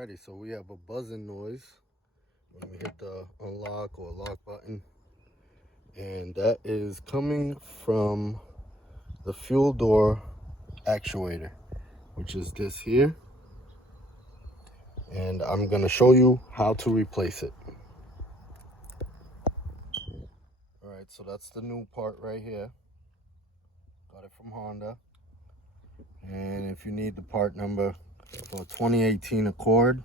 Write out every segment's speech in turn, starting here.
Alrighty, so we have a buzzing noise when we hit the unlock or lock button, and that is coming from the fuel door actuator, which is this here, and I'm going to show you how to replace it. Alright, so that's the new part right here. Got it from Honda. And if you need the part number for 2018 Accord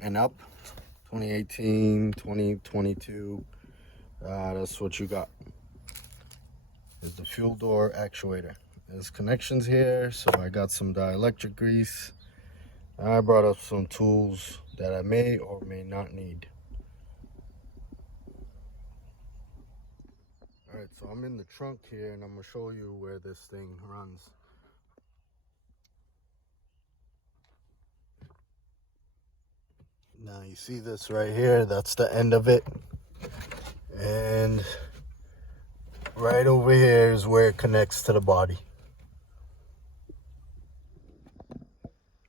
and up, 2018, 2022, that's what you got. Is the fuel door actuator. There's connections here, so I got some dielectric grease. I brought up some tools that I may or may not need. Alright, so I'm in the trunk here and I'm going to show you where this thing runs. Now you see this right here, that's the end of it. And right over here is where it connects to the body.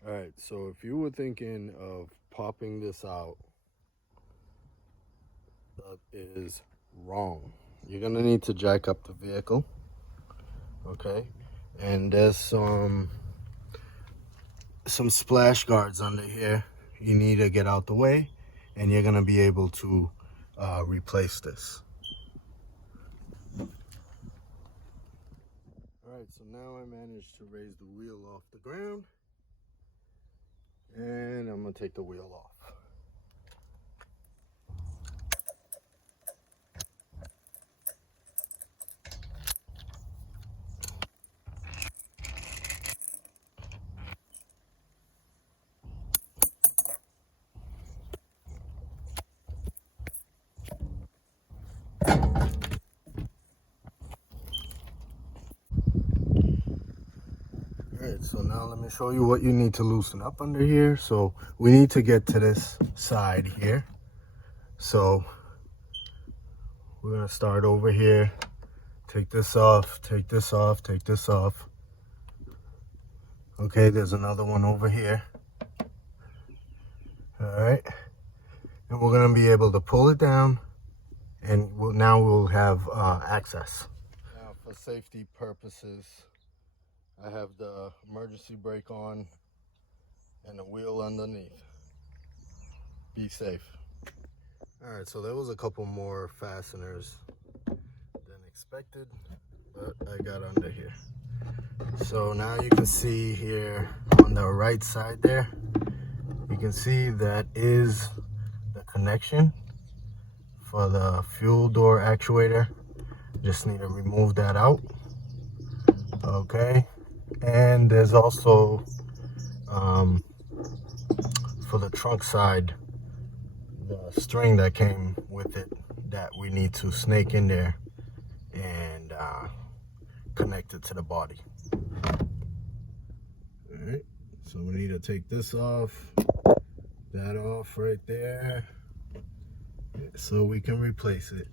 Alright, so if you were thinking of popping this out, that is wrong. You're gonna need to jack up the vehicle, okay? And there's some splash guards under here. You need to get out the way, and you're gonna be able to replace this. Alright, so now I managed to raise the wheel off the ground, and I'm gonna take the wheel off. Alright, so now let me show you what you need to loosen up under here. So we need to get to this side here. So we're gonna start over here. Take this off, take this off, take this off. Okay, there's another one over here. Alright, and we're gonna be able to pull it down, and now we'll have access. Now for safety purposes, I have the emergency brake on and the wheel underneath. Be safe. Alright, so there was a couple more fasteners than expected, but I got under here. So now you can see here on the right side there, you can see that is the connection for the fuel door actuator. Just need to remove that out. Okay. And there's also for the trunk side, the string that came with it that we need to snake in there and connect it to the body. Alright, so we need to take this off, that off right there, so we can replace it.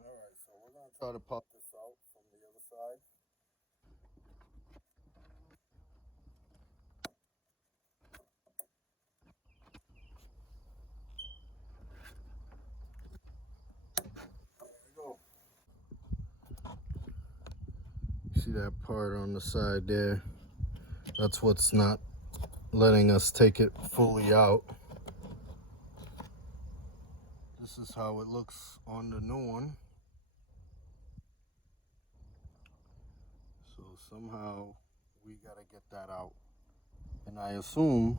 Alright, so we're going to try to pop this out from the other side. See that part on the side there? That's what's not letting us take it fully out. This is how it looks on the new one. So somehow we gotta get that out. And I assume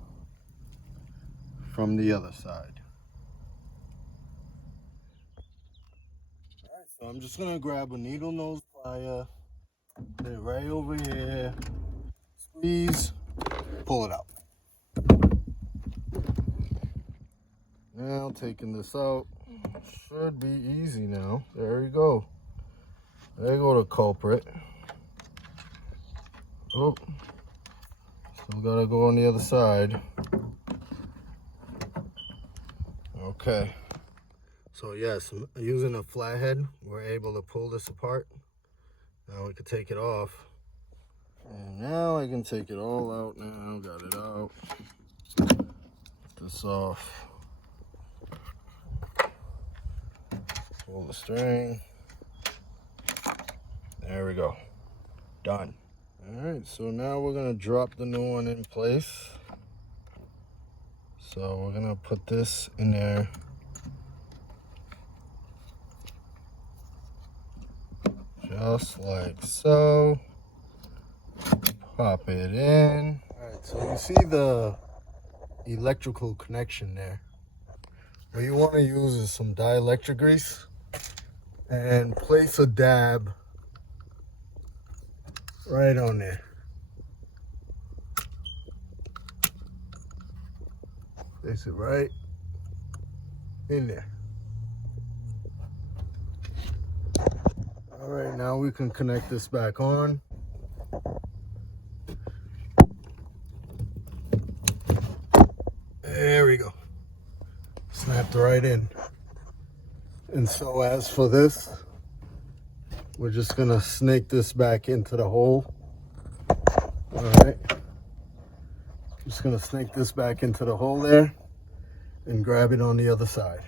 from the other side. Alright, so I'm just gonna grab a needle nose plier. They're right over here. Squeeze, pull it out. Now taking this out, should be easy now. There we go. There you go, the culprit. Oh, still gotta go on the other side. Okay. So yes, using a flathead, we're able to pull this apart. Now we can take it off, And now I can take it all out now. Got it out. Get this off. Pull the string. There we go. Done. Alright, so now we're going to drop the new one in place. So we're going to put this in there. Just like so. Pop it in. Alright, so you see the electrical connection there. What you want to use is some dielectric grease and place a dab right on there. Place it right in there. All right, now we can connect this back on. There we go. Snapped right in. And so as for this, we're just gonna snake this back into the hole. All right. Just gonna snake this back into the hole there and grab it on the other side.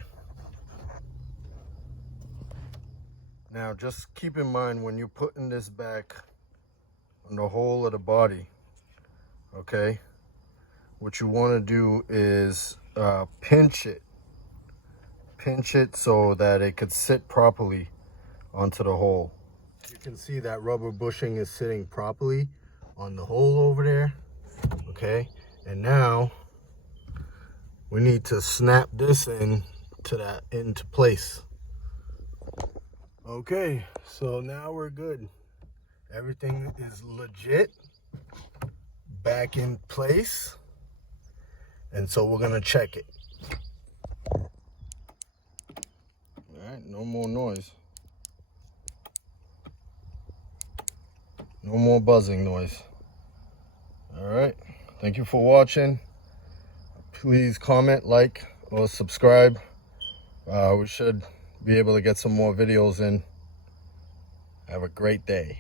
Now just keep in mind when you're putting this back on the hole of the body, okay, what you want to do is pinch it so that it could sit properly onto the hole. You can see that rubber bushing is sitting properly on the hole over there, okay? And now we need to snap this into place. Okay, so now we're good. Everything is legit, back in place. And so we're gonna check it. All right, no more noise. No more buzzing noise. All right, thank you for watching. Please comment, like, or subscribe. We should be able to get some more videos in. Have a great day.